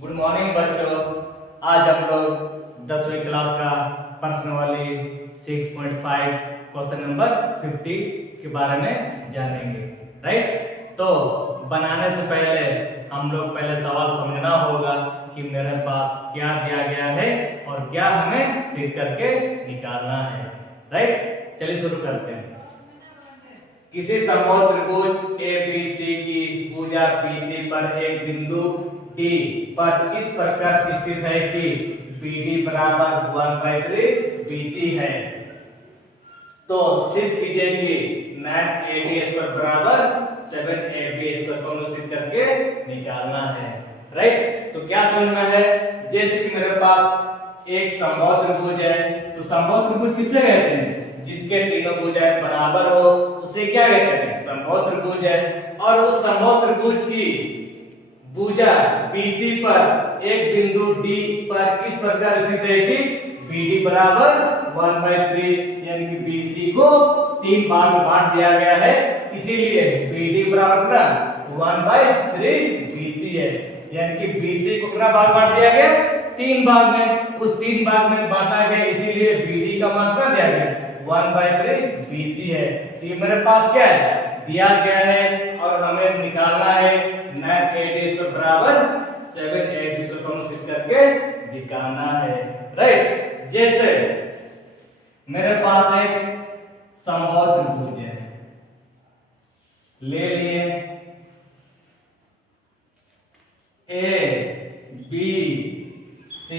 Good morning बच्चों। आज हम लोग 10वीं क्लास का प्रश्नावली 6.5 क्वेश्चन नंबर 50 के बारे में जानेंगे। राइट, तो बनाने से पहले हम लोग पहले सवाल समझना होगा कि मेरे पास क्या दिया गया है और क्या हमें सीख करके निकालना है। राइट, चलिए शुरू करते हैं। किसी समबाहु त्रिभुज ABC की भुजा BC पर एक बिंदु D पर इस प्रकार स्थित है कि BD बराबर 1/3 BC है। तो सिद्ध कीजिए कि 9 बराबर 7 को सिद्ध करके निकालना है। राइट, तो क्या समझना है, जैसे कि मेरे पास एक समबाहु त्रिभुज है, तो समबाहु त्रिभुज किसे कहते हैं? जिसके तीनों भुजाएं बराबर हो उसे क्या कहते हैं? समबाहु त्रिभुज है। और उस समबाहु त्रिभुज की भुजा BC पर एक बिंदु D पर इस प्रकार स्थित है कि BD बराबर 1/3, यानी कि BC को 3 भाग में बांट दिया गया है, इसीलिए BD बराबर 1/3 BC है। यानी कि BC को कितना भाग बांट दिया गया? 3 भाग में। उस 3 भाग में बांटा गया, इसीलिए BD का मान कितना दिया गया? 1/3 BC है। तो ये मेरे पास क्या है? दिया गया है और हमें निकालना है 9 बराबर 7 को सिद्ध करके दिखाना है। राइट, जैसे मेरे पास एक समबाहु त्रिभुज है, ले लिए ABC।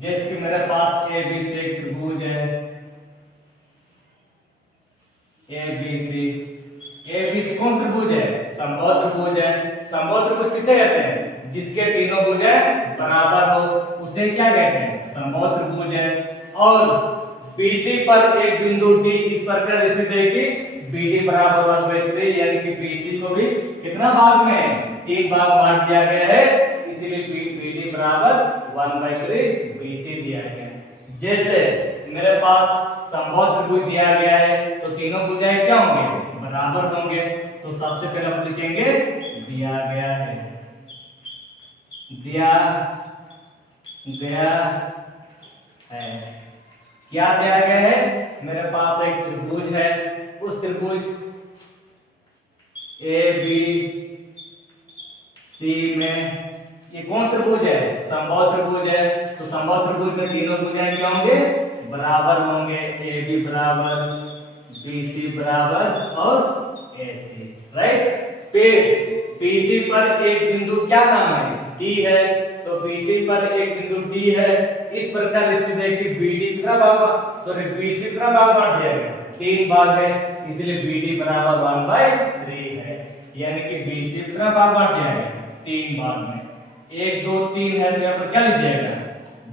जैसे कि मेरे पास ABC एक त्रिभुज है, ABC कौन त्रिभुज है? समबाहु त्रिभुज है। समबाहु त्रिभुज किसे कहते हैं? जिसके तीनों भुजाएं बराबर हो उसे क्या कहते हैं? समबाहु त्रिभुज है। और BC पर एक बिंदु D इस प्रकार स्थित है कि BD बराबर 1/3, यानी कि BC को भी कितना भाग में? 3 भाग बांट दिया गया है, इसीलिए BD बराबर 1/3 BC दिया गया है। जैसे मेरे पास समबाहु त्रिभुज दिया गया है, तो तीनों भुजाएं क्या होंगे? बराबर होंगे। तो सबसे पहले हम लिखेंगे दिया गया है, दिया गया है। क्या दिया गया है? मेरे पास एक त्रिभुज है, उस त्रिभुज ABC में ये कौन त्रिभुज है? समबाहु त्रिभुज है। तो समबाहु त्रिभुज में तीनों भुजाएं क्या होंगे? बराबर होंगे। AB बराबर BC बराबर और AC। राइट, फिर BC पर एक बिंदु क्या नाम है? D है। तो BC पर एक बिंदु D है, इस प्रकार स्थित है कि BC कितना भाग बांट दिया गया? 3 भाग है, इसलिए BD बराबर 1/3 है। यानी कि BC कितना भाग बांट दिया गया? 3 भाग में। 1 2 3 है, तो यहाँ पर क्या लीजिएगा?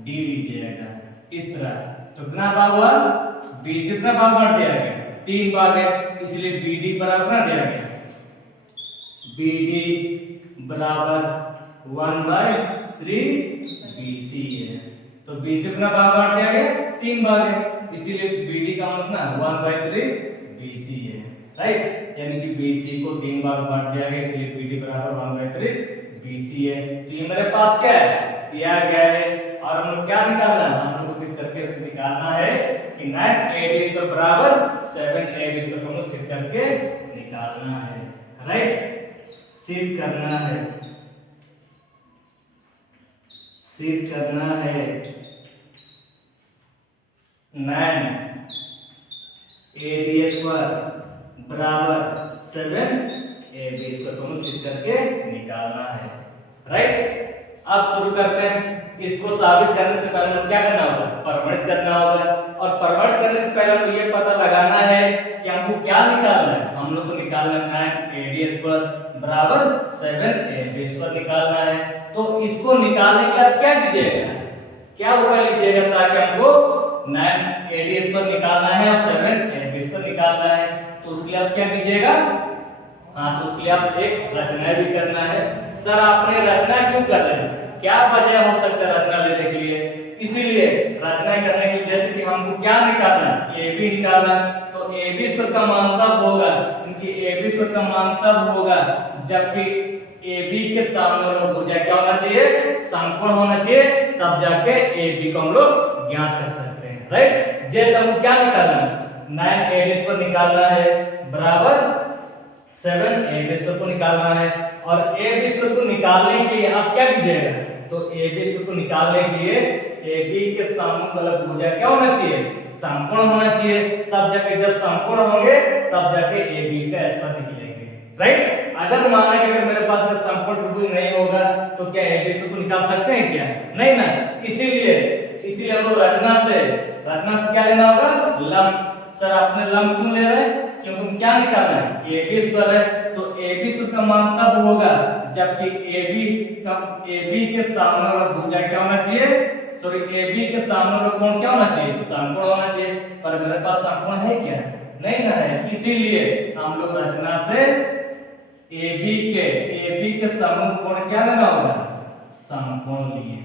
D लीजिएगा इस तरह। तो कितना भाग हुआ? BC कितना भाग बांट दिया गया? 3 भाग है, इसलिए BD बराबर दिया गया, BD बराबर 1/3 BC है। तो BC कितना भाग बांट दिया गया? 3 भाग है, इसीलिए BD का मतलब 1/3 BC है। राइट, यानी कि BC को 3 भाग बांट दिया गया, इसलिए BD बराबर 1/3 BC है। तो ये मेरे पास क्या है? दिया गया है। और हम लोग क्या निकालना है? हम लोग सिद्ध करके निकालना है कि 9 बराबर 7 को सिद्ध करके निकालना है। राइट, सिद्ध करना है, सिद्ध करना है 9 बराबर 7 को सिद्ध करके निकालना है। राइट, अब शुरू करते हैं। इसको साबित करने से पहले क्या करना होगा? प्रमाणित करना होगा। और प्रमाणित करने से पहले हमको ये पता लगाना है कि हमको क्या निकालना है। हम लोग को निकालना है 9 बराबर 7 निकालना है। तो इसको निकालने के लिए आप क्या कीजिएगा? क्या उपाय लीजिएगा ताकि हमको 9 निकालना है और 7 निकालना है? तो उसके लिए आप क्या कीजिएगा? हाँ, तो उसके लिए आप एक रचना भी करना है। सर आपने रचना क्यों कर रहे हैं? क्या वजह हो सकता है रचना लेने के लिए? इसीलिए रचना करने के लिए जैसे कि हमको क्या निकालना है? AB निकालना है। तो AB का मान तब होगा कि ए बी स्क्वायर का मान तब होगा जबकि ए बी के सामने वाला भुजा क्या होना चाहिए, समकोण होना चाहिए, तब जाके ए बी को हम लोग ज्ञात कर सकते हैं। राइट, जैसे हमको क्या निकालना है, 9ab स्क्वायर निकालना है बराबर 7ab स्क्वायर को निकालना है। और ab स्क्वायर को निकालने के लिए आप क्या कीजिएगा, तो ab स्क्वायर को निकालने के लिए ab के सामने वाला भुजा क्या होना चाहिए, समकोण होना चाहिए, तब जाके जब समकोण होंगे तब जाके ab का स्क्वायर निकलेंगे। राइट, अगर माना कि अगर मेरे पास समकोण त्रिभुज नहीं होगा तो क्या ab स्क्वायर को निकाल सकते हैं क्या, नहीं ना। इसीलिए हम लोग रचना से क्या लेना होगा, लंब। सर आपने लंब क्यों ले रहे हैं, क्योंकि क्या निकालना है, ab स्क्वायर है, तो ab स्क्वायर का मान तब होगा जबकि ab के सामने वाला भुजा क्या होना चाहिए, सॉरी ab के सामने वाला कोण क्या होना चाहिए, समकोण होना चाहिए। पर मेरे पास समकोण है क्या, नहीं ना है, इसीलिए हम लोग रचना से AB के समकोण कोण क्या लेना होगा, समकोण लिए।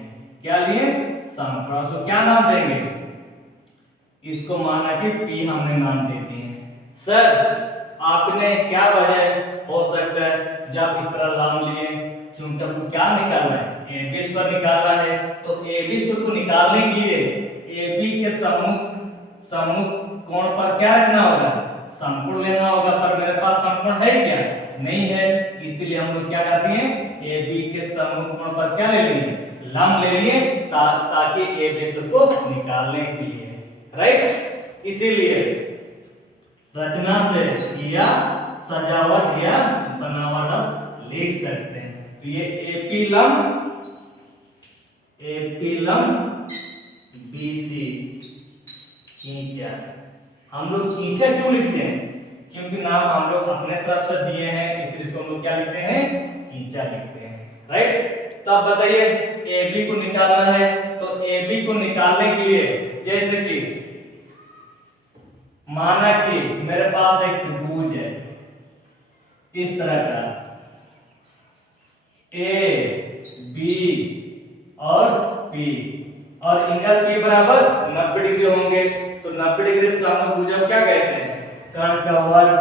क्या लिए, समकोण। तो क्या नाम देंगे इसको, माना कि P हमने नाम देते हैं। सर आपने क्या वजह हो सकता है जब इस तरह नाम लिए, क्योंकि आपको क्या निकालना है, AB स्क्वायर निकालना है। तो AB स्क्वायर को निकालने के लिए AB के सम्मुख कोण पर क्या रखना होगा, समकोण लेना होगा। पर मेरे पास समकोण है क्या, नहीं है, इसीलिए हम लोग क्या करते हैं, AB के सम्मुख कोण पर क्या ले लेंगे, लंब ले लिए, ताकि AB स्क्वायर को निकालने के लिए। राइट, इसीलिए रचना से या सजावट या बनावट आप लिख सकते हैं। तो ये AP लंब BC खींचा। हम लोग खींचा क्यों लिखते हैं, क्योंकि नाम हम लोग अपने तरफ से दिए हैं, इसलिए इसको हम लोग क्या लिखते हैं, खींचा लिखते हैं। राइट, तो आप बताइए AB को निकालना है, तो AB को निकालने के लिए जैसे कि माना कि मेरे पास एक त्रिभुज है इस तरह का, A B और P, और इनका P बराबर 90 डिग्री होंगे। तो 90 डिग्री से हम लोग भुजा क्या कहते हैं, कर्ण का वर्ग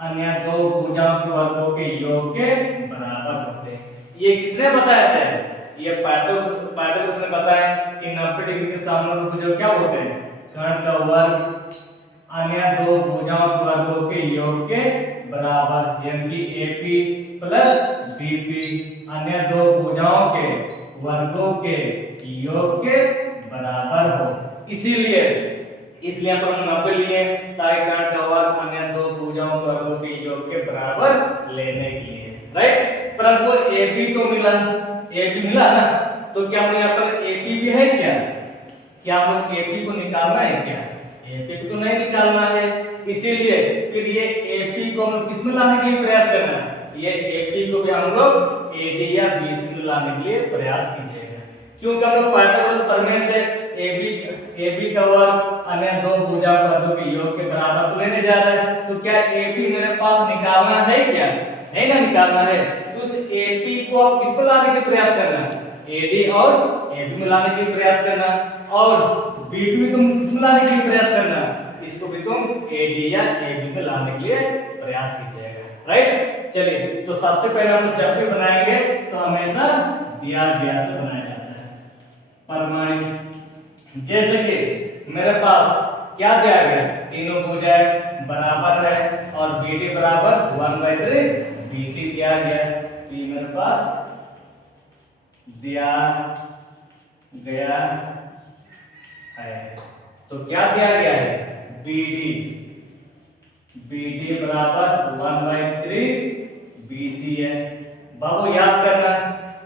अन्य दो भुजाओं के वर्गों के योग के बराबर होते हैं। ये किसने बताया था, ये पाइथागोरस ने बताया कि 90 डिग्री के सामने भुजा क्या होते हैं, कर्ण का वर्ग अन्य दो भुजाओं के वर्गों के योग के बराबर, यानी कि AP प्लस BP अन्य दो भुजाओं के वर्गों के योग के बराबर हो। इसीलिए यहाँ पर हम 90 लिए ताकि कर्ण का वर्ग अन्य दो भुजाओं के वर्गों के योग के बराबर लेने के लिए। राइट, पर हमको AB तो मिला, AB मिला ना, तो क्या हम यहाँ पर AP भी है क्या हम लोग AP को निकालना है क्या, AP को तो नहीं निकालना है। इसीलिए फिर ये AP को हम किस में लाने के लिए प्रयास करना है, ये AP को भी हम लोग AD या BC में लाने के लिए प्रयास कीजिएगा, क्योंकि हम लोग पाइथागोरस प्रमेय से AB का वर्ग अन्य दो भुजाओं के वर्गों के योग के बराबर तो लेने जा रहा है। तो क्या AB मेरे पास निकालना है क्या, नहीं ना निकालना है। तो उस AP को आप किस पर लाने के प्रयास करना, AD और AB में लाने के प्रयास करना, और BP में तुम किस में लाने के प्रयास करना, इसको भी तुम AD या AB में लाने के लिए प्रयास कीजिएगा। राइट, चलिए तो सबसे पहले हम जब भी बनाएंगे तो हमेशा दिया से बनाया जाता है परमाणु। जैसे कि मेरे पास क्या दिया गया, तीनों भुजाएं बराबर है और BD बराबर 1/3 BC दिया गया। तो ये मेरे पास दिया गया है, तो क्या दिया गया है, BD बराबर 1/3 BC है। बाबू याद करना,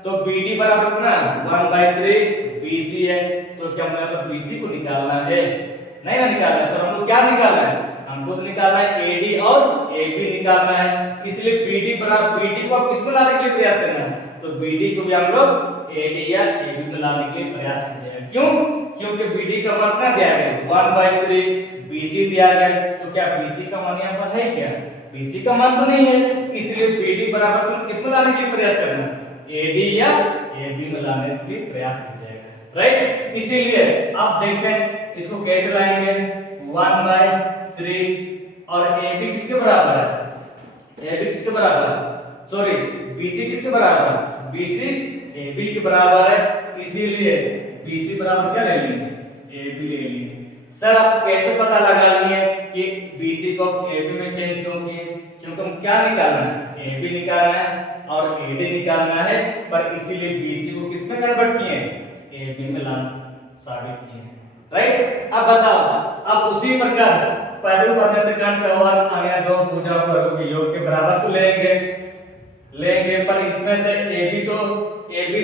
तो BD बराबर कितना 1/3 BC है, तो क्या हमें अब BC को निकालना है, नहीं ना निकालना है। तो हमको क्या निकालना है, हमको तो निकालना है AD और AB निकालना है। इसलिए BD को आप किस में लाने के लिए प्रयास करना है, तो BD को भी हम लोग AD या AB में लाने के लिए प्रयास करेंगे। क्यों, क्योंकि BD का मान क्या दिया गया 1/3 BC दिया गया। तो क्या BC का मान यहाँ पर है क्या, BC का मान तो नहीं है, इसलिए BD बराबर तुम किस में लाने के लिए प्रयास करना, AD या AB में लाने के लिए प्रयास कीजिएगा। राइट, इसीलिए आप देखते हैं इसको कैसे लाएंगे, 1/3 और AB किसके बराबर है, ए बी किसके बराबर, सॉरी BC किसके बराबर, BC AB के बराबर है, इसीलिए BC बराबर क्या ले लेंगे, AB ले लेंगे। सर आप कैसे पता लगा लिए कि BC को AB में चेंज क्यों किए, क्योंकि हम क्या निकालना है, AB निकालना है और AD निकालना है, पर इसीलिए BC को किस में कन्वर्ट किए, AB में साबित किए, राइट। अब बताओ, अब उसी प्रकार पहले पढ़ने से करंट व्यवहार अन्य दो भुजाओं वर्गों के योग के बराबर तो लेंगे, पर इसमें से AB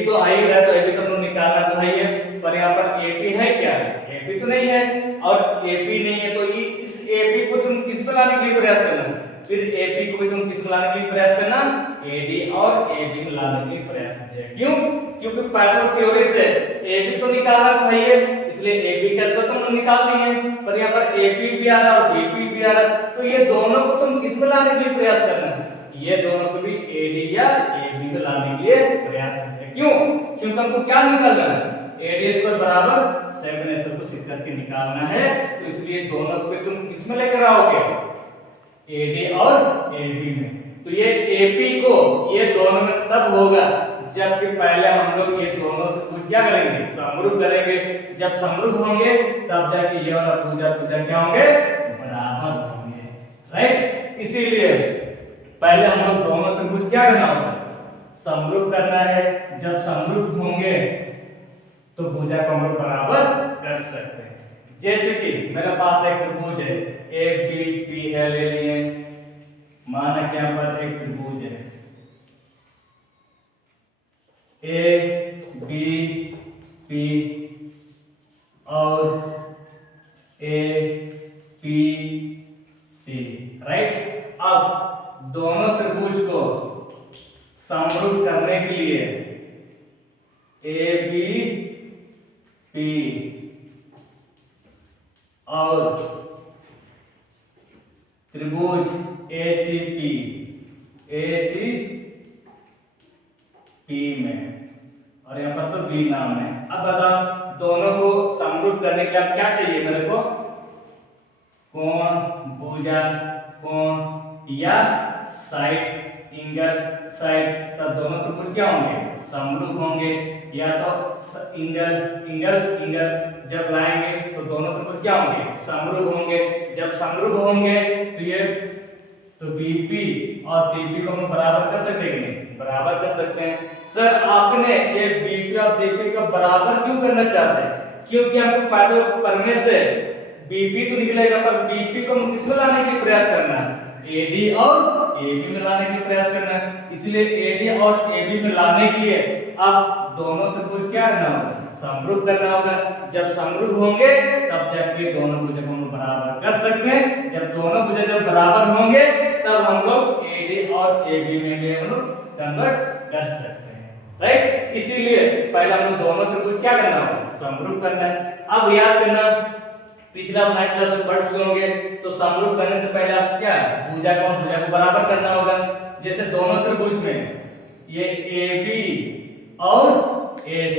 तो आ ही रहा है, तो AB तो हम निकालना तो है ही है, पर यहाँ पर AP है क्या, AP तो नहीं है, और AP नहीं है तो इस AP को तुम किस पे लाने के लिए प्रयास करना, फिर AP को भी तुम किस में लाने के लिए प्रयास करना, AD और AB में लाने के लिए प्रयास कीजिए। क्यों, क्योंकि पाइथागोरस थ्योरी से AB तो निकालना तो है ही है, इसलिए AB का स्क्वायर तो हम निकाल लिए हैं, पर यहाँ पर AP भी आ रहा है और BP भी आ रहा है, तो ये दोनों को तुम किस में लाने के लिए प्रयास करना है, ये दोनों को भी AD या AB में लाने के लिए प्रयास करते हैं। क्यों, क्योंकि हमको क्या निकालना है, AD स्क्वायर बराबर 7 स्क्वायर को सिद्ध करके निकालना है, तो इसलिए दोनों को तुम किस में लेकर आओगे, AD और AB में। तो ये AP को ये दोनों में तब होगा जबकि पहले हम लोग ये दोनों त्रिभुज क्या करेंगे, समरूप करेंगे, जब समरूप होंगे तब जाके ये वाला भुजा क्या होंगे, बराबर होंगे, राइट। इसीलिए पहले हम लोग दोनों त्रिभुज क्या करना होगा, समरूप करना है, जब समरूप होंगे तो भुजा को हम लोग बराबर कर सकते हैं। जैसे कि मेरे पास एक त्रिभुज है ABP है, ले लिए, माना कि यहाँ पर एक त्रिभुज है ABP और APC, राइट। अब दोनों त्रिभुज को समरूप करने के लिए ABP और त्रिभुज ACP में, और यहाँ पर तो B नाम है। अब बताओ दोनों को समरूप करने के लिए क्या चाहिए मेरे को, कोण, भुजा कोण या साइड एंगल साइड, तब दोनों त्रिभुज क्या होंगे, समरूप होंगे, या तो एंगल जब लाएंगे तो दोनों त्रिभुज क्या होंगे, समरूप होंगे, जब समरूप होंगे तो ये तो BP और CP को हम बराबर कर सकते हैं, बराबर कर सकते हैं। सर आपने ये BP और CP को बराबर क्यों करना चाहते हैं, क्योंकि हमको पाइथागोरस पढ़ने से BP तो निकलेगा, पर BP को हम किस में लाने के लिए प्रयास करना है, AD और AB में लाने के लिए प्रयास करना है, इसलिए AD और AB में लाने के लिए अब दोनों त्रिभुज क्या करना होगा, समरूप करना होगा, जब समरूप होंगे तब जाके दोनों भुजा को हम बराबर कर सकते हैं, जब दोनों भुजा जब बराबर होंगे तब हम लोग AD और AB में भी हम लोग कन्वर्ट कर सकते हैं, राइट। इसीलिए पहले हम लोग दोनों त्रिभुज क्या करना होगा, समरूप करना है। अब याद करना, पिछला 9th क्लास में पढ़ चुके होंगे, तो समरूप करने से पहले आप क्या भुजा को बराबर करना होगा। जैसे दोनों त्रिभुज में ये AB और AC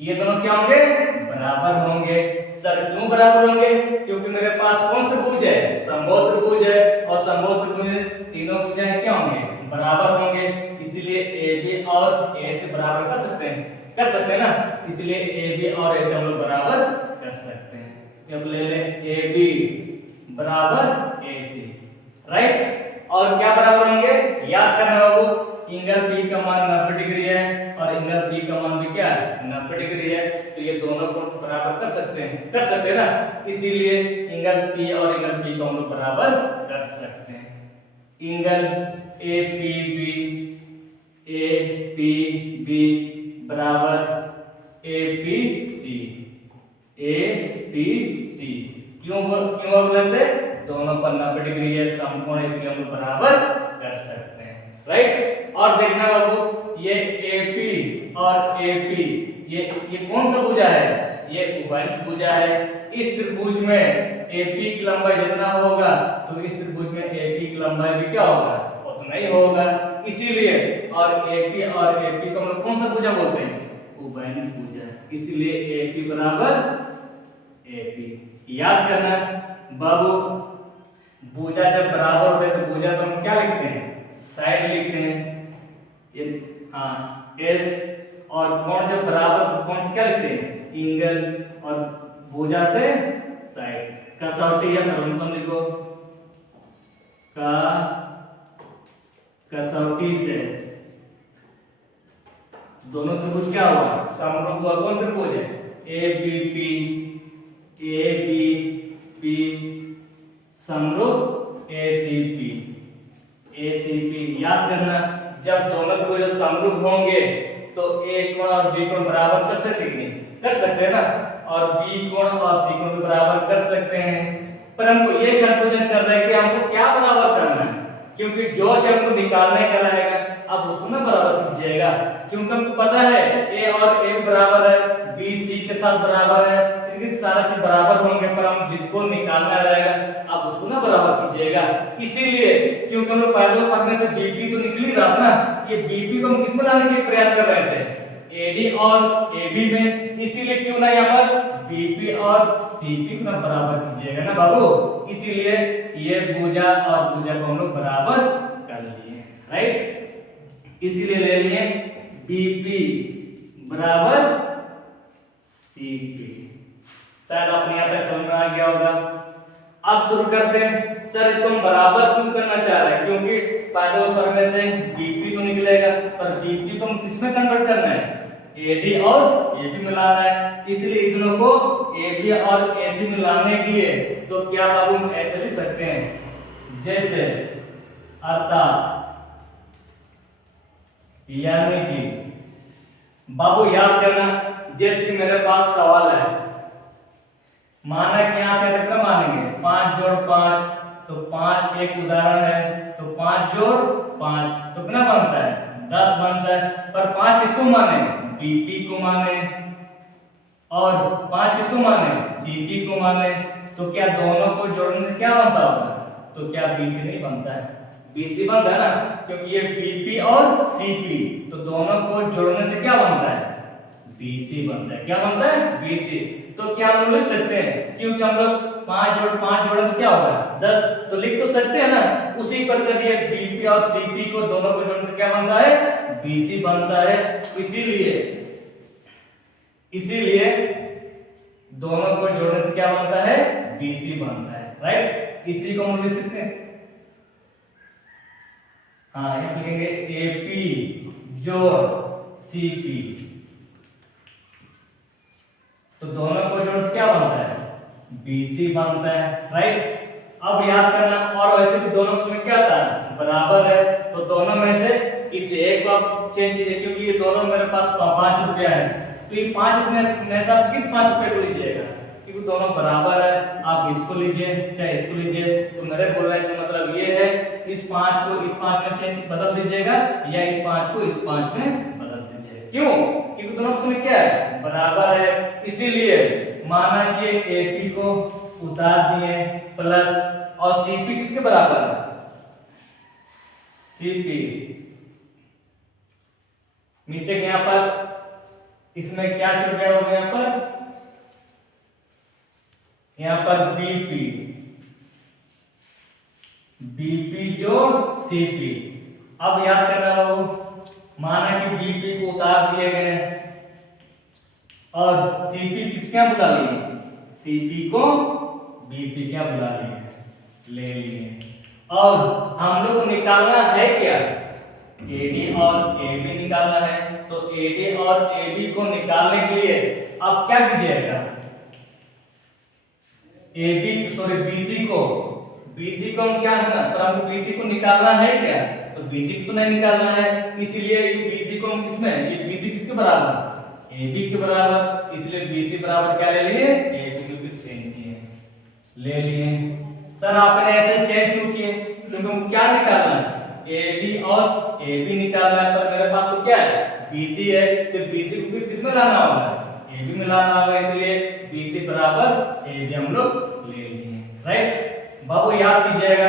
ये दोनों क्या होंगे, बराबर होंगे। सर क्यों बराबर होंगे, क्योंकि मेरे पास कौन त्रिभुज है, समबाहु त्रिभुज है, और समबाहु त्रिभुज में तीनों भुजाएं क्या होंगे, बराबर होंगे, इसलिए AB और AC बराबर कर सकते हैं ना, इसलिए AB और AC हम लोग बराबर कर सकते हैं। अब ले लें AB बराबर AC, राइट। और क्या बराबर होंगे, याद करना बाबू, एंगल B का मान 90 डिग्री है और एंगल B का मान भी क्या है, 90 डिग्री है, तो ये दोनों को बराबर कर सकते हैं ना, इसीलिए एंगल P और एंगल B को हम लोग बराबर कर सकते हैं। एंगल APB बराबर APC, क्यों बोलने से दोनों पर 90 डिग्री है, समकोण है, इसलिए हम लोग बराबर कर सकते हैं, राइट। और देखना बाबू, ये AP और AP ये कौन सा भुजा है, ये उभयनिष्ठ भुजा है। इस त्रिभुज में AP की लंबाई जितना होगा तो इस त्रिभुज में AP की लंबाई भी क्या होगा, उतना ही होगा, इसीलिए और AP को हम लोग कौन सा भुजा बोलते हैं, उभयनिष्ठ भुजा, इसलिए AP बराबर AP। याद करना बाबू, भुजा जब बराबर होते हैं तो भुजा से हम क्या लिखते हैं, साइड लिखते हैं ये, हाँ एस, और कोण जब बराबर कोण से क्या लिखते हैं एंगल, और भुजा से साइड। कसौटी या सर्वनाम लिखो, का कसौटी से दोनों त्रिभुज क्या हुआ समरूप हुआ। कौन से त्रिभुज है ए बी पी समरूप ए सी पी। याद करना जब दोनों त्रिभुज समरूप होंगे तो ए कोण और बी कोण बराबर कर सकते हैं, कर सकते हैं ना, और बी कोण और सी कोण बराबर कर सकते हैं। पर हमको ये कंफ्यूजन कर रहे हैं कि हमको क्या बराबर करना है, क्योंकि जो से हमको निकालने का रहेगा अब उसको ना बराबर कीजिएगा, क्योंकि हमको पता है ए और ए बराबर है, बी सी के साथ बराबर है, इनके सारा चीज बराबर होंगे, पर हम जिसको निकालना रहेगा अब उसको ना बराबर कीजिएगा। इसीलिए क्योंकि हम लोग पहले पढ़ने से बीपी तो निकल ही रहा था ना, ये बीपी को हम किस में लाने के प्रयास कर रहे थे एडी और एबी में, इसीलिए क्यों ना यहाँ पर बीपी और सीपी को ना बराबर कीजिएगा ना बाबू। इसीलिए ये भुजा और भुजा को हम लोग बराबर कर लिए, राइट। इसीलिए ले लिए बीपी बराबर सीपी। शायद आपने यहाँ तक समझ में आ गया होगा। अब शुरू करते हैं। सर इसको हम बराबर क्यों करना चाह रहे हैं, क्योंकि पहले ऊपर में से बीपी तो निकलेगा, पर बीपी को हम किसमें कन्वर्ट करना है एडी और एबी मिलाना है, इसलिए इन दोनों को एबी और एसी मिलाने के लिए तो क्या बाबू हम ऐसे लिख सकते हैं जैसे, अर्थात यानी कि बाबू याद करना, जैसे कि मेरे पास सवाल है, माना कि यहां से कितना मानेंगे 5 जोड़ 5, तो 5 एक उदाहरण है, तो 5 जोड़ 5 तो कितना बनता है 10 बनता है, पर 5 किसको माने बीपी को माने, और 5 किसको माने सीपी को माने, तो क्या दोनों को जोड़ने से क्या बनता होगा, तो क्या बीसी नहीं बनता है, बीसी बनता है ना, क्योंकि ये बीपी और सीपी तो दोनों को जोड़ने से क्या बनता है बीसी बनता है। क्या बनता है बीसी। तो क्या हम लोग लिख सकते हैं, क्योंकि हम लोग 5 जोड़ 5 जोड़े तो क्या होगा 10, तो लिख तो सकते हैं ना। उसी प्रकार ये बीपी और सीपी को दोनों को जोड़ने से क्या बनता है बीसी बनता है। इसीलिए दोनों को जोड़ने से क्या बनता है बीसी बनता है, राइट। इसी को हम लिख सकते हैं, हाँ ये लिखेंगे एपी जोड़ सीपी, तो दोनों को जोड़ने से क्या बनता है बीसी बनता है, राइट। अब याद करना, और वैसे भी दोनों में क्या था बराबर है, तो दोनों में से किसी एक को आप चेंज कीजिए, क्योंकि ये दोनों मेरे पास 5 रुपया है, तो ये 5 रुपये में से आप किस 5 रुपये को लीजिएगा, क्योंकि दोनों बराबर है, आप इसको लीजिए चाहे इसको लीजिए। तो मेरे बोलने का मतलब ये है इस 5 को इस 5 में चेंज बदल दीजिएगा, या इस 5 को इस 5 में बदल दीजिएगा। क्यों, क्योंकि दोनों में क्या है बराबर है। इसीलिए माना कि एपी को उतार दिए प्लस, और सीपी किसके बराबर है सीपी, मिस्टेक यहां पर इसमें क्या छूट गया होगा, यहां पर बीपी जोड़ सीपी। अब याद करना हो, माना कि बीपी को उतार दिए गए और सीपी किसके यहाँ बुला लिए, सीपी को बीपी क्या बुला लिए ले लिए, और हम लोग को निकालना है क्या एडी और एबी निकालना है। तो एडी और एबी को निकालने के लिए अब क्या कीजिएगा बीसी को हम क्या है ना, पर हमको बीसी को निकालना है क्या, तो बीसी को तो नहीं निकालना है, इसलिए बीसी को हम किसमें, ये बीसी किसके बराबर एबी के बराबर, इसलिए बीसी बराबर क्या ले लिए एबी को भी चेंज किए ले लिए। सर आपने ऐसे चेंज क्यों किए, क्योंकि हम क्या निकालना है एडी और एबी निकालना है, पर मेरे पास तो क्या है बीसी है, तो बीसी को भी किसमें लाना होगा एबी में लाना होगा, इसलिए बीसी बराबर एबी हम लोग ले लिए, राइट। बाबू याद कीजिएगा,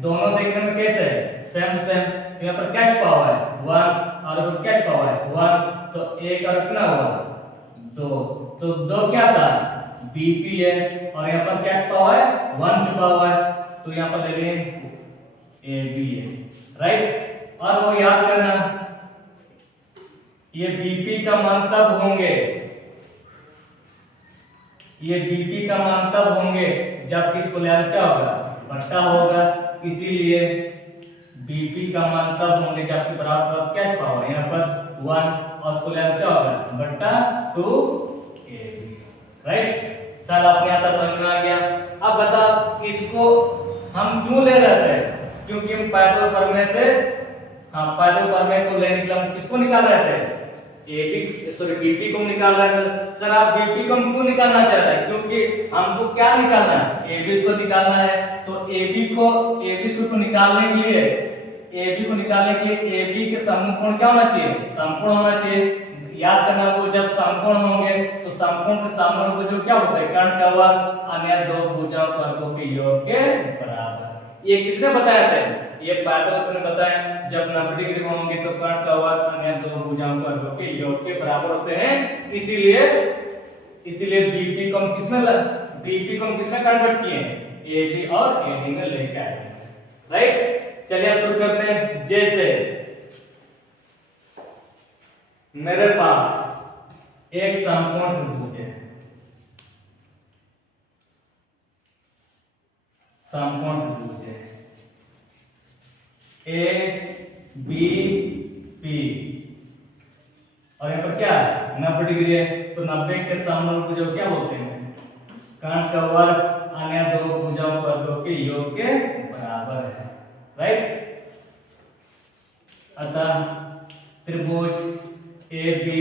दोनों देखने में कैसे है सेम, यहाँ पर क्या छुपा हुआ है 1 और क्या छुपा हुआ है 1, तो 1 और कितना हुआ 2, तो 2 क्या था बीपी है, और यहाँ पर क्या छुपा हुआ है 1 छुपा हुआ है, तो यहाँ पर ले लें एबी है, राइट। और वो याद करना ये बीपी का मान तब होंगे, ये बीपी का मान तब होंगे जब किसको लेंथ क्या होगा, बट्टा होगा। इसीलिए बीपी का मान तब होंगे जबकि बराबर क्या छुपा हुआ है यहाँ पर 1 और उसको लेंथ क्या होगा बट्टा 2 ए, राइट। सर आपने यहाँ तक समझ में आ गया। अब बताओ इसको हम क्यों ले रहे थे, क्योंकि हम पाइथागोरस प्रमेय से, हाँ पाइथागोरस प्रमेय को लेने के लिए हम किसको निकाल रहे थे, बीपी को निकाल रहे थे। सर आप बीपी को हम क्यों निकालना चाह रहे हैं, क्योंकि हमको क्या निकालना है, एबी को निकालना है। तो एबी को निकालने के लिए, एबी को निकालने के लिए एबी के समकोण क्या होना चाहिए, समकोण होना चाहिए। याद करना वो जब समकोण होंगे तो समकोण के सामने को जो क्या होता है कर्ण का वर्ग अन्य दो भुजा वर्गों के योग के बराबर। ये किसने बताया था, ये पाइथागोरस ने बताया। जब 90 डिग्री होंगे तो कर्ण का वर्ग अन्य दो भुजाओं वर्गों के योग के बराबर होते हैं। इसीलिए बीपी को हम किसमें कन्वर्ट किए, एबी और एडी में लेके आए, राइट। चलिए अब शुरू करते हैं। जैसे मेरे पास एक समकोण त्रिभुज है, समकोण त्रिभुज है ए बी पी और यहाँ पर क्या है 90 डिग्री है। तो 90 के समकोण को जो क्या बोलते हैं, कर्ण का वर्ग अन्य दो भुजाओं वर्गों के योग के बराबर है, राइट। अतः त्रिभुज ए बी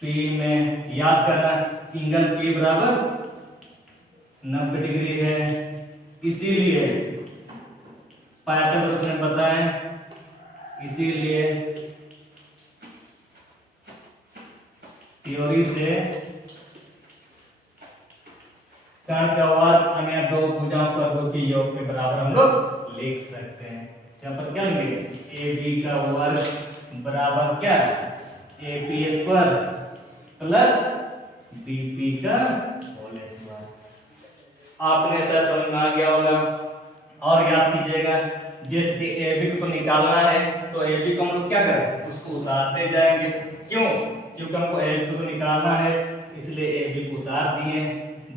पी में याद करना एंगल पी बराबर 90 डिग्री है। इसीलिए पाइथागोरस ने बताया, इसीलिए थ्योरी से कर्ण का वर्ग अन्य दो भुजाओं वर्गों के योग के बराबर हम लोग लिख सकते हैं। यहाँ पर क्या लिखेंगे, ए बी का वर्ग बराबर क्या, A P square plus B P का होल स्क्वायर। आपने ऐसा समझ में आ गया होगा। और याद कीजिएगा जैसे ए बी को निकालना है तो ए बी को हम लोग क्या करें, उसको उतारते जाएंगे। क्यों, क्योंकि हमको ए बी को निकालना है, इसलिए ए बी को उतार दिए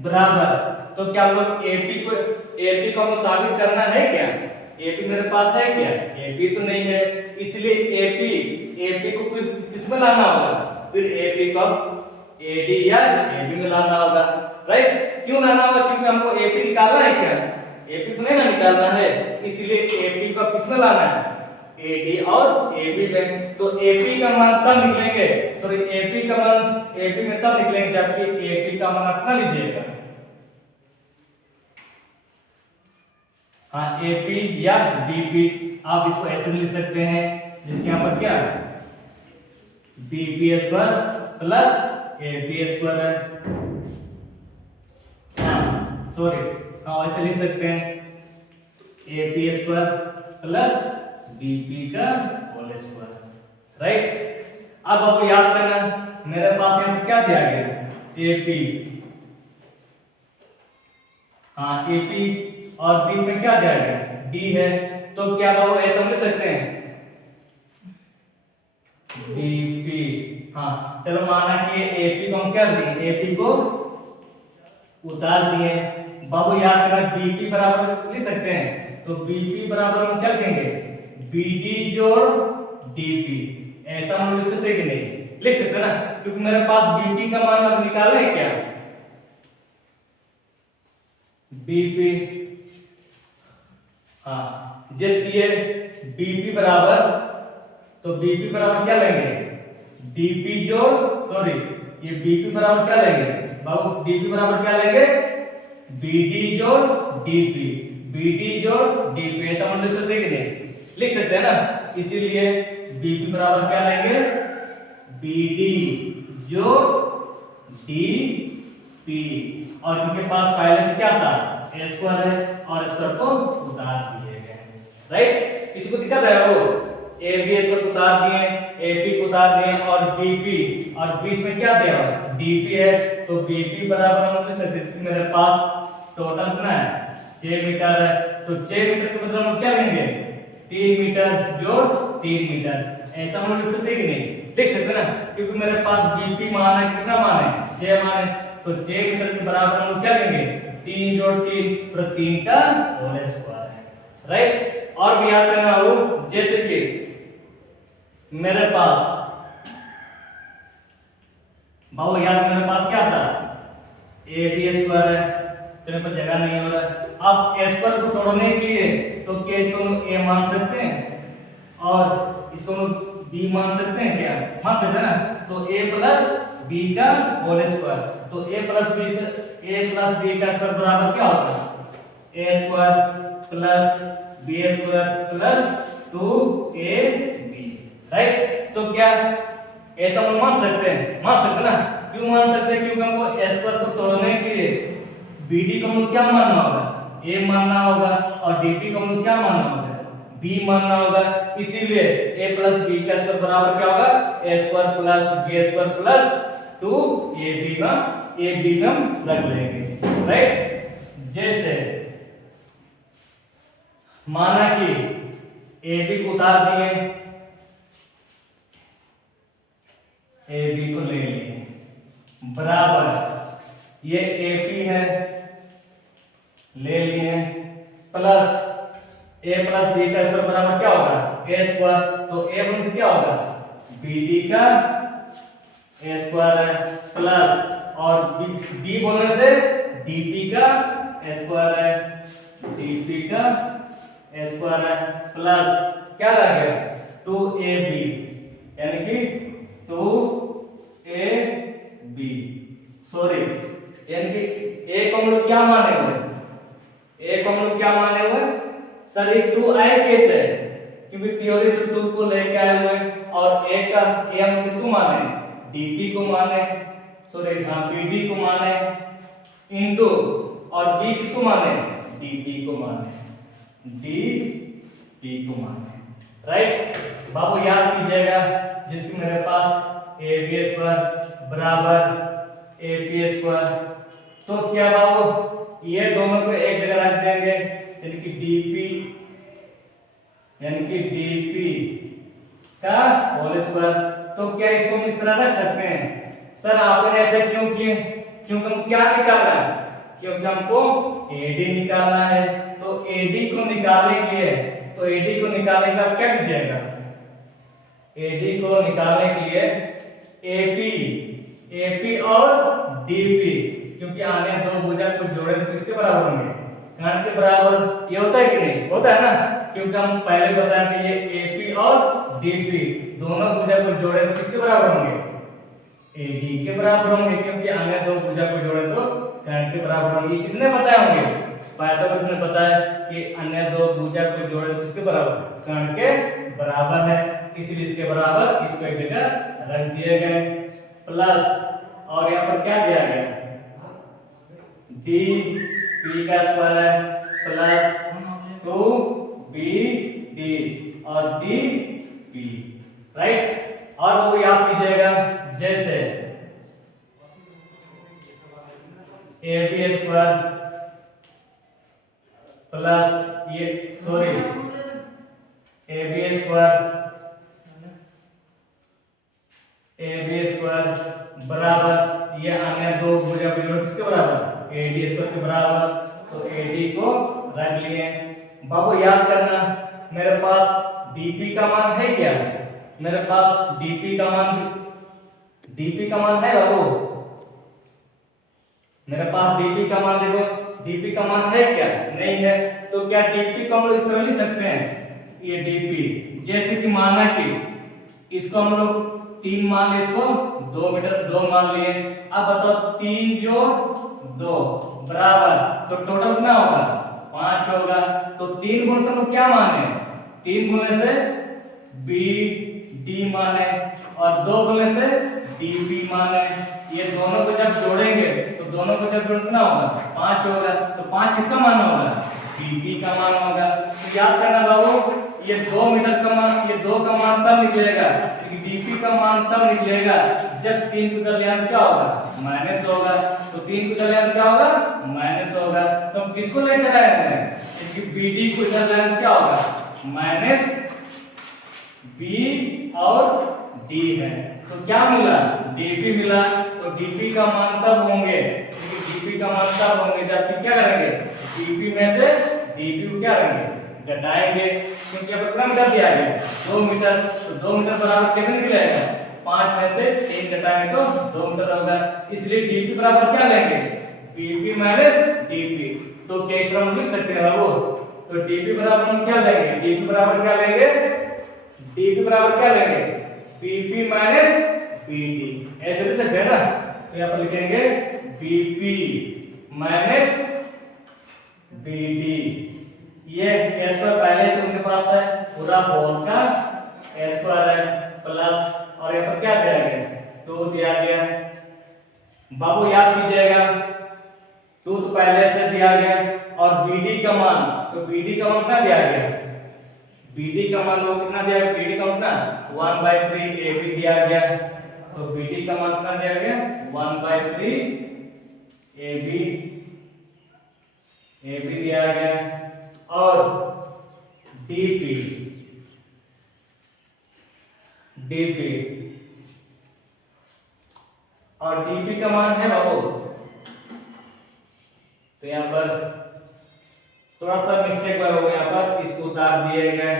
बराबर। तो क्या हम लोग ए पी को हमको साबित करना है क्या, एपी मेरे पास है क्या, एपी तो नहीं है। इसलिए एपी को फिर किसमें लाना होगा, फिर एपी को एडी या एबी में लाना होगा, राइट। क्यों लाना होगा, क्योंकि हमको एपी निकालना है क्या, एपी तो नहीं ना निकालना है। इसलिए एपी को किसमें लाना है, एडी और एबी में। तो एपी का मान तब निकलेंगे, सॉरी एपी का मान एपी में तब निकलेंगे जबकि एपी का मान अपना लीजिएगा, हाँ एपी या बीपी। आप इसको ऐसे भी लिख सकते हैं जिसके यहाँ पर क्या BP square plus AP square है, हाँ सॉरी हाँ ऐसे लिख सकते हैं एपी स्क्वायर प्लस बीपी का होल स्क्वायर, राइट। अब आपको याद करना मेरे पास यहाँ पर क्या दिया गया, एपी, हाँ एपी और बीच में क्या दिया गया डी है। तो क्या बाबू ऐसा लिख सकते हैं बीपी, हाँ चलो माना कि एपी को हम क्या दिए, एपी को उतार दिए। बाबू याद करना बीपी बराबर लिख सकते हैं, तो बीपी बराबर हम क्या लिखेंगे बीडी जोड़ डीपी। ऐसा हम लिख सकते हैं कि नहीं, लिख सकते ना, क्योंकि मेरे पास बीपी का मान अब निकालना है क्या, बीपी, हाँ जैसे ये बीपी बराबर, तो बीपी बराबर क्या लेंगे डीपी जोड़, सॉरी ये बीपी बराबर क्या लेंगे बाबू, डीपी बराबर क्या लेंगे बीडी जोड़ डीपी, बीडी जोड़ डीपी। ऐसा हम लिख सकते हैं कि नहीं, लिख सकते हैं ना। इसीलिए बीपी बराबर क्या लेंगे बीडी जोड़ डीपी, और इनके पास पहले से क्या था ए स्क्वायर है और स्क्वायर को उतार दिए गए, राइट। किसी को दिक्कत है, वो ए बी स्क्वायर को उतार दिए, ए पी को उतार दिए और बीपी, और बीच में क्या दिया डीपी है, तो बीपी बराबर हम लिख सकते हैं, मेरे पास टोटल कितना है 6 मीटर है, तो 6 मीटर के बदले हम क्या लेंगे 3 मीटर जोड़ 3 मीटर, ऐसा हम लोग लिख सकते कि नहीं, लिख सकते ना, क्योंकि मेरे पास बीपी मान है, कितना मान है 6 मान है, तो 6 मीटर के बराबर हम लोग क्या लेंगे 3 जोड़ 3 तो 3 का होल स्क्वायर है, राइट। और भी याद करना हो, जैसे कि मेरे पास बाबू याद मेरे पास क्या था ए बी स्क्वायर है, तेरे पर जगह नहीं हो रहा है, अब ए स्क्वायर को तोड़ने के लिए तो क्या इसको हम ए मान सकते हैं और इसको हम बी मान सकते हैं, क्या मान सकते हैं ना, तो a प्लस बी का होल स्क्वायर, तो a प्लस बी का स्क्वायर बराबर क्या होगा a square plus B square plus 2ab, right. तो क्या ऐसा हम मान सकते हैं, मान सकते ना, क्यों मान सकते हैं, क्योंकि हमको a स्क्वायर को तोड़ने के लिए bd को हमको क्या मानना होगा a मानना होगा और dp को हमको क्या मानना होगा b मानना होगा, इसीलिए a प्लस बी का स्क्वायर बराबर क्या होगा a square plus b square plus 2ab का ab हम रख लेंगे, राइट। जैसे माना कि ab को उतार दिए, ab को ले लिए बराबर ये ap है ले लिए प्लस a प्लस बी का स्क्वायर बराबर क्या होगा a स्क्वायर, तो a मींस क्या होगा bd का a स्क्वायर है प्लस और b बोलने से dp का स्क्वायर है, dp का स्क्वायर है प्लस क्या रह गया 2ab यानी कि 2ab, सॉरी यानी कि a को हम लोग क्या माने हुए, a को हम लोग क्या माने हुए सर, ये 2i कैसे है, क्योंकि थ्योरी से 2 को लेके आए हुए और a का a हम किसको माने dp को माने, सॉरी हाँ bd को माने इनटू और b किसको माने dp को माने, dp को माने, राइट। बाबू याद कीजिएगा, जिसमें मेरे पास ए बी स्क्वायर बराबर ए पी स्क्वायर, तो क्या बाबू ये दोनों को एक जगह रख देंगे यानी कि dp का होल स्क्वायर, तो क्या इसको हम इस तरह रख सकते हैं, सर आपने ऐसे क्यों किए, क्योंकि हम क्या निकालना है, क्योंकि हमको AD निकालना है, तो AD को निकालने के लिए आप क्या कीजिएगा, AD को निकालने के लिए AP और DP, क्योंकि आने दो भुजक को जोड़े तो किसके बराबर होंगे घन के बराबर, ये होता है कि नहीं होता है ना, क्योंकि हम पहले बताया कि ये AP और DP दोनों भुजक को जोड़े तो किसके बराबर होंगे AD के बराबर होंगे, क्योंकि अन्य दो भुजा को जोड़े तो घन के बराबर होंगे। किसने बताया होंगे पाइथागोरस ने बताया कि अन्य दो भुजा को जोड़े तो किसके बराबर घन के बराबर है, इसलिए इसके बराबर इसको एक जगह रख दिए गए प्लस और यहाँ पर क्या दिया गया dp का स्क्वायर है प्लस 2bd और dp, राइट। और वो याद कीजिएगा, जैसे ए बी स्क्वायर प्लस ये सॉरी ए बी स्क्वायर बराबर ये अन्य दो भुजा को जोड़ किसके बराबर AD स्क्वायर के बराबर, तो AD को रख लिए। बाबू याद करना, मेरे पास dp का मान है क्या, मेरे पास dp का मान है बाबू, मेरे पास dp का मान देखो, dp का मान है क्या नहीं है, तो क्या dp को हम लोग इस तरह लिख सकते हैं ये dp, जैसे कि माना कि इसको हम लोग 3 मान लिए, इसको 2 मीटर 2 मान लिए, अब बताओ 3 जोड़ 2 बराबर, तो टोटल कितना होगा 5 होगा, तो 3 गुण से हम लोग क्या माने 3 गुणे से bd माने और 2 गुणे से dp माने, ये दोनों को जब जोड़ेंगे तो दोनों को जब जोड़ कितना होगा 5 होगा, तो 5 किसका मान होगा dp का मान होगा। तो याद करना बाबू, ये 2 मीटर का मान, ये 2 का मान तब निकलेगा क्योंकि बीपी का मान तब निकलेगा जब 3 को उधर ले आए तो क्या होगा, माइनस होगा। तो 3 को उधर ले आए तो क्या होगा, माइनस होगा। तो हम किसको लेकर आए हैं, क्योंकि बीडी को इधर ले आए तो क्या होगा, माइनस बी और डी है। तो क्या मिला, डीपी मिला। तो डीपी का मान तब होंगे, क्योंकि डीपी का मान तब होंगे जब क्या करेंगे, डीपी में से डीपी को क्या करेंगे, घटाएंगे। क्योंकि अब कितना मीटर दिया गया, 2 मीटर। तो 2 मीटर बराबर कैसे निकलेगा, 5 में से 3 घटाएंगे तो 2 मीटर होगा। इसलिए डीपी बराबर क्या लेंगे, बीपी माइनस डीपी। तो क्या इस तरह हम लिख सकते हैं वो। तो डीपी बराबर हम क्या लेंगे, डीपी बराबर क्या लेंगे, डीपी बराबर क्या लेंगे, बीपी माइनस बीडी। ऐसे लिख सकते हैं ना। तो यहाँ पर लिखेंगे बीपी माइनस बीडी। ये s स्क्वायर पहले से उनके पास है, पूरा होल का s स्क्वायर है प्लस, और यहाँ पर क्या दिया गया, 2 दिया गया। बाबू याद कीजिएगा, 2 तो पहले से दिया गया, और bd का मान, तो bd का मान कितना दिया गया, bd का मान वो कितना दिया गया, bd का मान 1/3 ab दिया गया। तो bd का मान कितना दिया गया, 1/3 ab दिया गया। और dp और dp का मान है बाबू, तो यहाँ पर थोड़ा सा मिस्टेक हुआ होगा, यहाँ पर इसको उतार दिए गए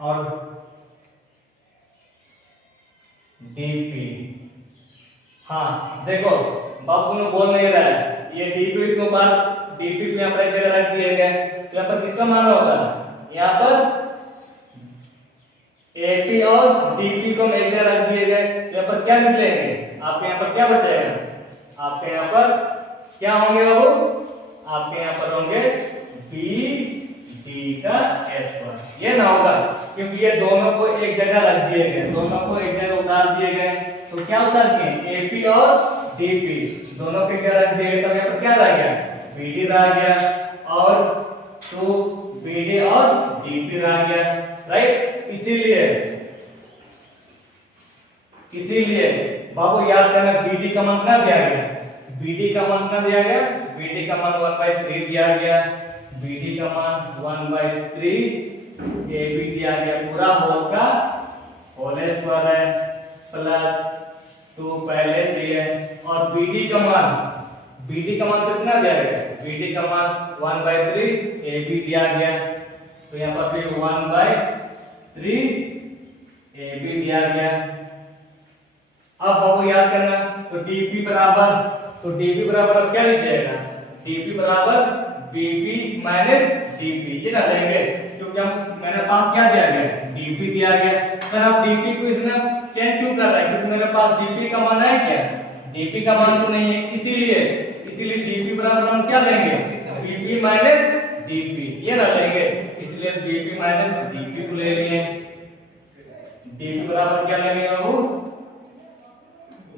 और dp। हाँ देखो बाबू ने बोल नहीं रहा है, ये dp के ऊपर dp को यहाँ पर एक जगह रख दिए गए। तो यहाँ पर किसका मान होगा, यहाँ पर AP और DP को एक जगह रख दिए गए। तो यहाँ पर क्या निकलेंगे, आपके यहाँ पर क्या बचेगा, आपके यहाँ पर क्या होंगे बाबू, आपके यहाँ पर होंगे BD का S1। ये ना होगा, क्योंकि ये दोनों को एक जगह रख दिए गए, दोनों को एक जगह उतार दिए गए। तो क्या उतार दिए, AP और DP दोनों के क्या रख दिए, तो यहाँ पर क्या रह गया, BD रह गया, और 2 BD और DP रह गया, राइट। इसीलिए बाबू याद करना, BD का मान कितना दिया गया, BD का मान कितना दिया गया, BD का मान 1/3 दिया गया, BD का मान 1/3 AB दिया गया, पूरा होल का होल स्क्वायर है प्लस 2 पहले से है। और BD का मान कितना दिया गया, BD का मान 1/3 AB दिया गया। तो यहाँ पर भी 1/3 AB दिया गया। अब बाबू याद करना, तो DP बराबर अब क्या लीजिएगा, DP बराबर BP माइनस DP, ये ना लेंगे, क्योंकि हम मेरे पास क्या दिया गया, DP दिया गया। सर आप DP को इसमें चेंज क्यों कर रहा है, क्योंकि मेरे पास DP का मान है क्या, DP का मान तो नहीं है, इसीलिए DP बराबर हम क्या लेंगे, BP माइनस DP, ये ना लेंगे। इसलिए BP माइनस DP को ले लिए। DP बराबर क्या लेंगे बाबू,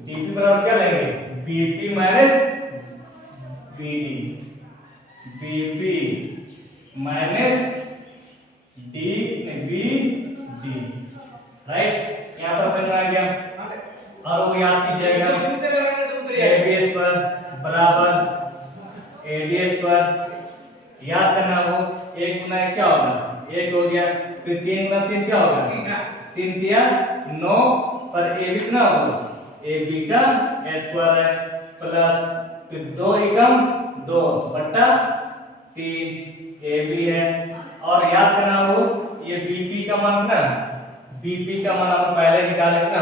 DP बराबर क्या लेंगे, BP minus BD, BP minus BD, right. यहाँ पर समझ आ गया। और वो याद कीजिएगा, AB स्क्वायर बराबर AD स्क्वायर, याद करना, वो 1 गुना क्या होगा, 1 हो गया, फिर 3 गुना 3 क्या होगा, 3 तिया 9, पर AB कितना होगा, AB का स्क्वायर है प्लस, फिर 2 एकम 2 बटा 3 AB है। और याद करना वो ये BP का मान ना, BP का मान हम पहले निकाले ना,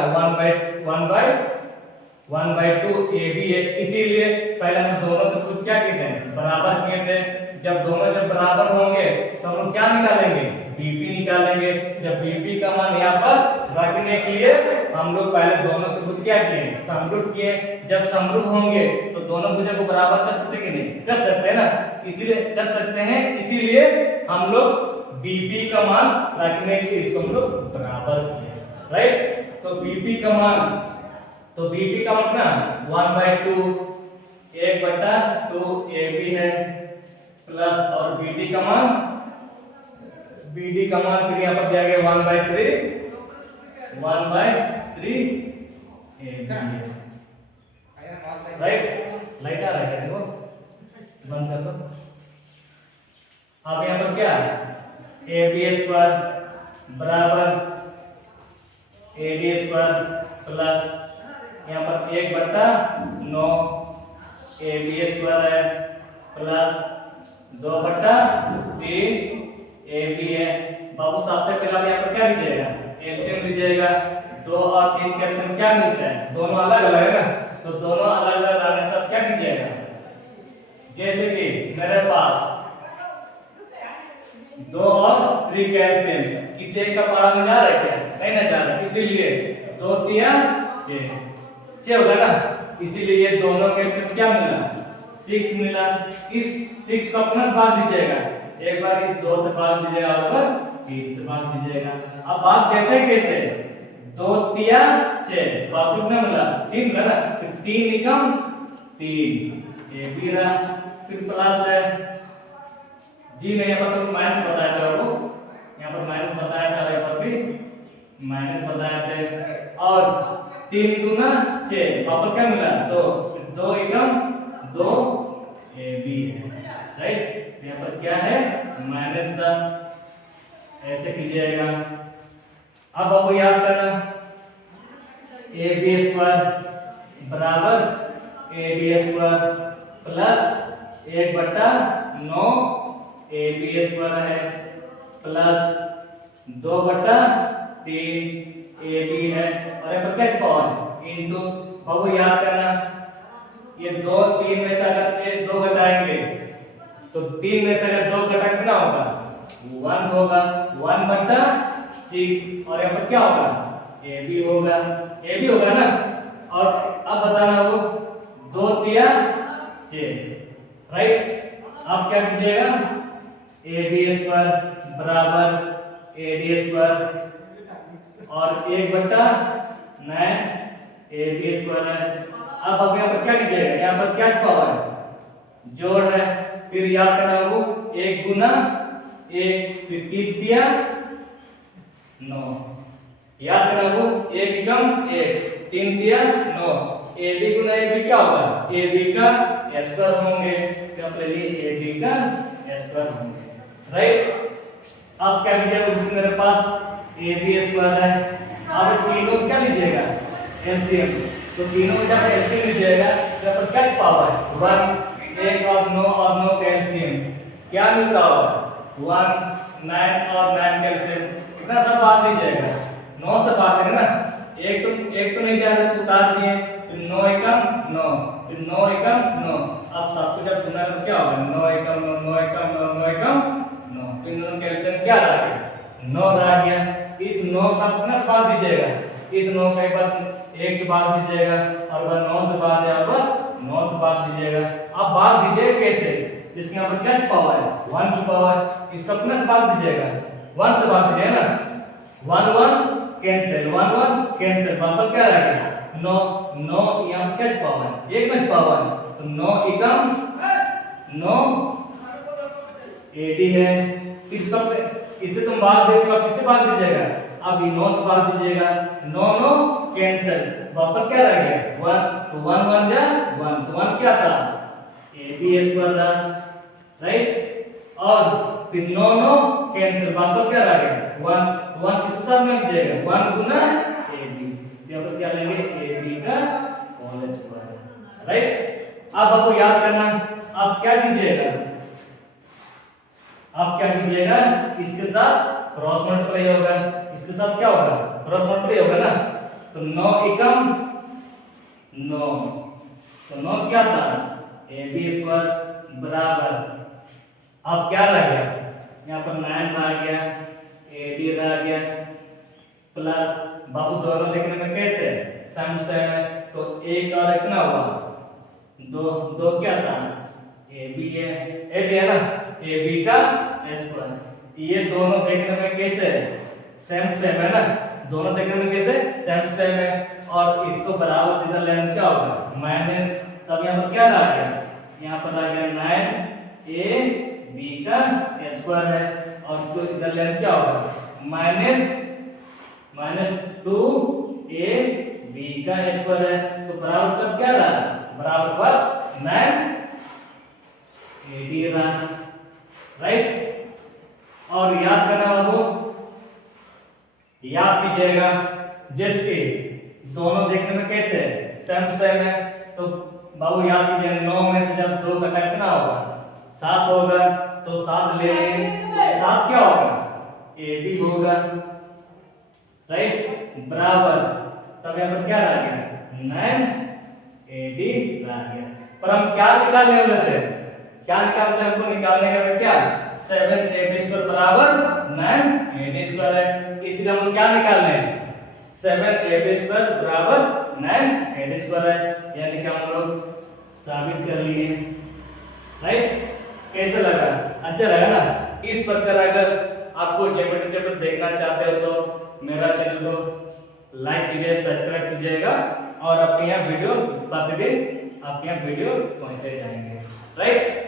1/2 AB है। इसीलिए पहले हम दोनों तो कुछ क्या किए थे, बराबर किए थे। जब बराबर होंगे तो हम लोग क्या निकालेंगे, BP निकालेंगे। जब BP का मान यहाँ पर रखने के लिए हम लोग पहले दोनों त्रिभुज क्या किए, समरूप किए। जब समरूप होंगे तो दोनों भुजा को बराबर कर सकते कि नहीं, कर सकते हैं ना, इसीलिए कर सकते हैं। इसीलिए हम लोग BP का मान रखने के लिए इसको हम लोग बराबर किए, राइट। तो BP का मान ना 1/2 1/2 AB है प्लस, और BD का मान फिर यहाँ पर दिया गया 1/3 3 ए बी है, राइट। लाइट आ रहा है देखो, बंद कर दो। अब यहाँ पर क्या ए बी स्क्वायर बराबर ए डी स्क्वायर प्लस यहाँ पर 1/9 ए बी स्क्वायर है प्लस 2/3 ए बी है। बाबू सबसे पहले आप यहाँ पर क्या लीजिएगा, एलसीएम लीजिएगा। 2 और 3 का एलसीएम क्या मिलता है, दोनों अलग अलग है ना, तो दोनों अलग अलग आने से आप क्या कीजिएगा, जैसे कि मेरे पास 2 और 3 का एलसीएम किसी एक का पारा में जा रहा है क्या, नहीं ना जा रहा, इसीलिए 2 3 6 होगा ना, इसीलिए ये दोनों के एलसीएम क्या मिला, 6 मिला। इस 6 को अपना से भाग दीजिएगा, एक बार इस 2 से भाग दीजिएगा और 3 से भाग दीजिएगा। अब भाग देते हैं कैसे, 2 3 6 भाग कितना मिला, 3 मिला ना, फिर 3 निकम 3 ए बी रहा, फिर प्लस है जी में यहाँ पर तो माइनस बताया था, वो यहाँ पर माइनस बताया था, यहाँ पर भी माइनस बताया थे। और 3 दूना 6 वहां पर क्या मिला, 2 2 एकम 2 ए बी है, राइट। यहाँ पर क्या है माइनस का, ऐसे कीजिएगा। अब आपको याद करना ए बी स्क्वायर बराबर A B square plus 1/9 A B square है प्लस 2/3 ए बी है, और यहाँ पर क्या पावर इनटू। बाबू याद करना ये 2 3 में से अगर ये 2 घटाएंगे तो 3 में से अगर 2 घटा कितना होगा, 1 होगा, 1/6 और यहाँ पर क्या होगा, ए बी होगा, ए बी होगा ना। और अब बताना वो 2 3 6, राइट। अब क्या कीजिएगा, ए बी स्क्वायर बराबर ए डी स्क्वायर और 1/9 ए बी स्क्वायर है। अब यहाँ पर क्या कीजिएगा, यहाँ पर क्या पावर है, जोड़ है, फिर याद करना वो 1 गुना 1, फिर 3 9, याद करना वो 1 एकम 1 3 9, A B Guna A B क्या होगा, ए बी का स्क्वायर होंगे, क्या लिए ए बी का स्क्वायर होंगे, राइट। अब क्या कीजिएगा, मेरे पास ए बी स्क्वायर है, अब तीनों क्या लीजिएगा एलसीएम, तो तीनों का जब एलसीएम लीजिएगा तो क्या पावर है 1, 1 और 9 का एलसीएम क्या मिलता होगा 1, 9 और 9 का एलसीएम कितना सब भाग दीजिएगा, 9 से भाग देंगे ना, एक तो नहीं जा रहा, इसको उतार दिए, फिर 9 एकम 9, फिर 9 एकम 9। अब सब कुछ जब गुना तो क्या होगा, 9 एकम 9 9 एकम 9 9 एकम 9, तो इन दोनों का एलसीएम क्या रह गया, 9 रह गया। इस 9 का कितना से भाग दीजिएगा, इस 9 का एक बार 1 से भाग दीजिएगा और बार 9 से भाग दिया, और 9 से भाग दीजिएगा। अब भाग दीजिएगा कैसे, जिसके यहाँ पर क्या छुपा हुआ है 1 छुपा हुआ है, इसका कितना से भाग दीजिएगा 1 से भाग दीजिएगा ना, 1 1 कैंसिल, 1 1 कैंसिल, वहां पर क्या रह गया 9 9, यहाँ पर क्या छुपा हुआ है 1 में छुपा हुआ है, तो 9 एकम 9 ए डी है। फिर इसका इसे तुम भाग दे, इसका किससे भाग दीजिएगा, अब ये 9 से भाग दीजिएगा, 9 9 कैंसिल, वहां पर क्या रह गया 1, तो 1 1 जा 1, तो 1 क्या था ए बी स्क्वायर था, राइट। और फिर 9 9 कैंसिल, वहां पर क्या रह गया 1, 1 किसके साथ में लीजिएगा 1 गुना ए बी, यहाँ पर क्या लेंगे ए बी का होल स्क्वायर, राइट। अब आपको याद करना, आप क्या कीजिएगा, आप क्या कीजिएगा, इसके साथ क्रॉस मल्टीप्लाई होगा, इसके साथ क्या होगा क्रॉस मल्टीप्लाई होगा ना, तो 9 एकम 9, तो 9 क्या था ए बी स्क्वायर बराबर, अब क्या रह गया यहाँ पर 9 रह गया, ए बी रह गया, प्लस बाबू दोनों देखने में कैसे सेम सेम है, तो एक और कितना हुआ 2 2 क्या था ए बी है, ए बी है ना, ए बी का स्क्वायर, ये दोनों देखने में कैसे सेम सेम है ना, दोनों देखने में कैसे सेम सेम है, और इसको बराबर सीधा लेंथ क्या होगा माइनस, तब यहाँ पर क्या आ गया, यहाँ पर आ गया 9 ए बी का स्क्वायर है, और इसको इधर लेंथ क्या होगा माइनस 2 ए बी का स्क्वायर है, तो बराबर पद क्या रहा, बराबर पद 9 ए बी रहा, राइट। और याद करना बाबू, याद कीजिएगा जिसके दोनों देखने में कैसे सेम सेम है, तो बाबू याद कीजिए 9 में से जब 2 घटा कितना होगा 7 होगा, तो 7 ले लेंगे, 7 क्या होगा ए बी होगा, राइट, बराबर तब यहाँ पर क्या रह गया 9 ए बी रह गया। पर हम क्या निकालने वाले थे, क्या निकालते हैं, हमको निकालने का क्या 7 ए बी स्क्वायर बराबर 9 ए डी स्क्वायर है, इसलिए हम क्या निकालने हैं 7 ए बी स्क्वायर बराबर 9 ए डी स्क्वायर है, यानी कि हम लोग साबित कर लिए, राइट। कैसे लगा, अच्छा लगा ना। इस प्रकार अगर आपको ज्योमेट्री चैप्टर देखना चाहते हो तो मेरा चैनल को लाइक कीजिए, सब्सक्राइब कीजिएगा, और आपके यहाँ वीडियो प्रतिदिन आपके यहाँ वीडियो पहुंचते जाएंगे, राइट।